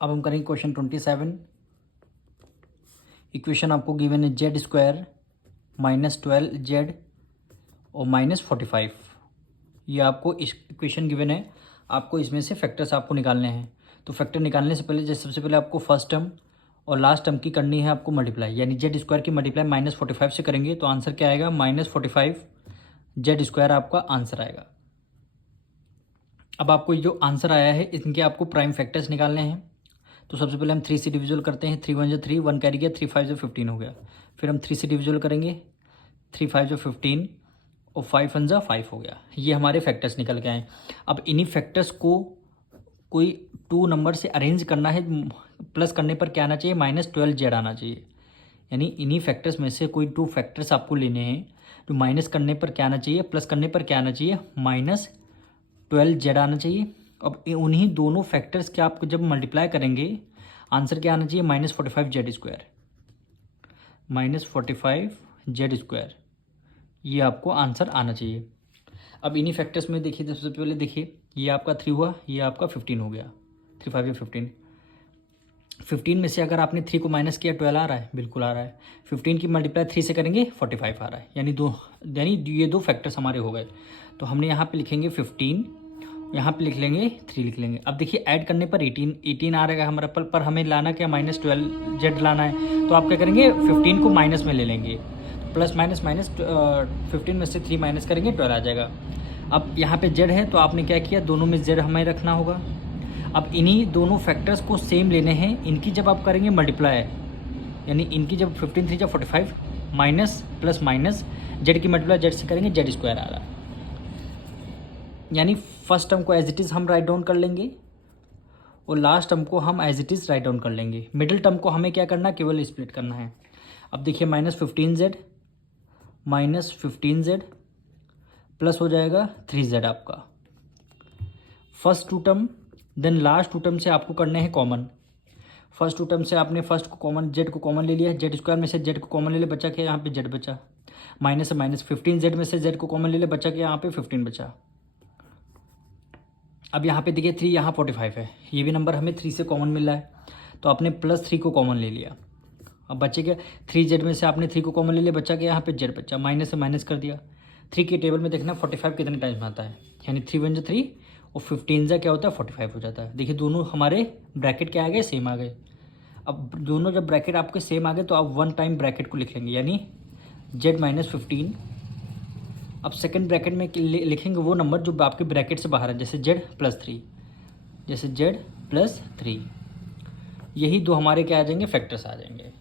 अब हम करेंगे क्वेश्चन 27। इक्वेशन आपको गिवन है जेड स्क्वायर -12z और -45। ये आपको इस इक्वेशन गिवन है, आपको इसमें से फैक्टर्स आपको निकालने हैं। तो फैक्टर निकालने से पहले जैसे सबसे पहले आपको फर्स्ट टर्म और लास्ट टर्म की करनी है आपको मल्टीप्लाई, यानी जेड स्क्वायर की मल्टीप्लाई -45 से करेंगे तो आंसर क्या आएगा, -45 जेड स्क्वायर आपका आंसर आएगा। अब आपको ये जो आंसर आया है इनके आपको प्राइम फैक्टर्स निकालने हैं। तो सबसे पहले हम 3 से डिविजुअल करते हैं। 3 1 जो 3, 1 कैरी गया, 3 5 जो 15 हो गया। फिर हम 3 से डिविजुअल करेंगे, 3 5 जो 15 और 5 1 जो 5 हो गया। ये हमारे फैक्टर्स निकल के आए। अब इन्हीं फैक्टर्स को कोई 2 नंबर से अरेंज करना है। प्लस करने पर क्या आना चाहिए, -12z आना चाहिए। यानी इन्हीं फैक्टर्स में से कोई 2 फैक्टर्स आपको लेने हैं। तो माइनस करने पर क्या आना चाहिए, प्लस करने पर क्या आना चाहिए, -12z आना चाहिए। अब उन्हीं दोनों फैक्टर्स के आपको जब मल्टीप्लाई करेंगे आंसर क्या आना चाहिए, -45z स्क्वायर, -45z स्क्वायर, ये आपको आंसर आना चाहिए। अब इन्हीं फैक्टर्स में देखिए, सबसे पहले देखिए ये आपका 3 हुआ, ये आपका 15 हो गया। 3 5 15, 15 में से अगर आपने 3 को माइनस किया 12 आ रहा है, बिल्कुल आ रहा है। 15 की मल्टीप्लाई 3 से करेंगे 45 आ रहा है। यानी ये दो फैक्टर्स हमारे हो गए। तो हमने यहाँ पे लिखेंगे 15, यहाँ पे लिख लेंगे 3 लिख लेंगे। अब देखिए ऐड करने पर 18 आ रहेगा हमारा, पर हमें लाना क्या, -12z लाना है। तो आप क्या करेंगे, 15 को माइनस में ले लेंगे। प्लस माइनस 15 में से 3 माइनस करेंगे 12 आ जाएगा। अब यहाँ पे z है तो आपने क्या किया, दोनों में z हमें रखना होगा। अब इन्हीं दोनों फैक्टर्स को सेम लेने हैं। इनकी जब आप करेंगे मल्टीप्लाई, यानी इनकी जब 15 3 जब 45 माइनस प्लस माइनस z की मल्टीप्लाई z से करेंगे, z स्क्वायर आ रहा है। यानी फर्स्ट टर्म को एज इट इज़ हम राइट डाउन कर लेंगे और लास्ट टर्म को हम as it is write down कर लेंगे। मिडिल टर्म को हमें क्या करना है, केवल स्प्लिट करना है। अब देखिए -15z प्लस हो जाएगा 3z आपका first two term. Then last two term से आपको करने हैं कॉमन। फर्स्ट टू टर्म से आपने फर्स्ट को कॉमन, जेड को कॉमन ले लिया, जेड स्क्वायर में से जेड को कॉमन ले लिया, बचा के यहाँ पे जेड बचा। माइनस -15z में से जेड को कॉमन ले लिया, बचा के यहाँ पे 15 बचा। अब यहाँ पे देखिए 3 यहाँ 45 है, ये भी नंबर हमें 3 से कॉमन मिल रहा है। तो आपने +3 को कॉमन ले लिया। अब बचे के 3z में से आपने 3 को कॉमन ले लिया, बचा के यहाँ पे जेड बचा, माइनस से माइनस कर दिया। 3 के टेबल में देखना 45 कितने टाइम्स में आता है, यानी 3 1 3 और 15 क्या होता है 45 हो जाता है। देखिए दोनों हमारे ब्रैकेट क्या आ गए, सेम आ गए। अब दोनों जब ब्रैकेट आपके सेम आ गए तो आप 1 टाइम ब्रैकेट को लिख लेंगे, यानी z -15। अब सेकंड ब्रैकेट में लिखेंगे वो नंबर जो आपके ब्रैकेट से बाहर है, जैसे z +3, जैसे z +3। यही दो हमारे क्या आ जाएंगे, फैक्टर्स आ जाएंगे।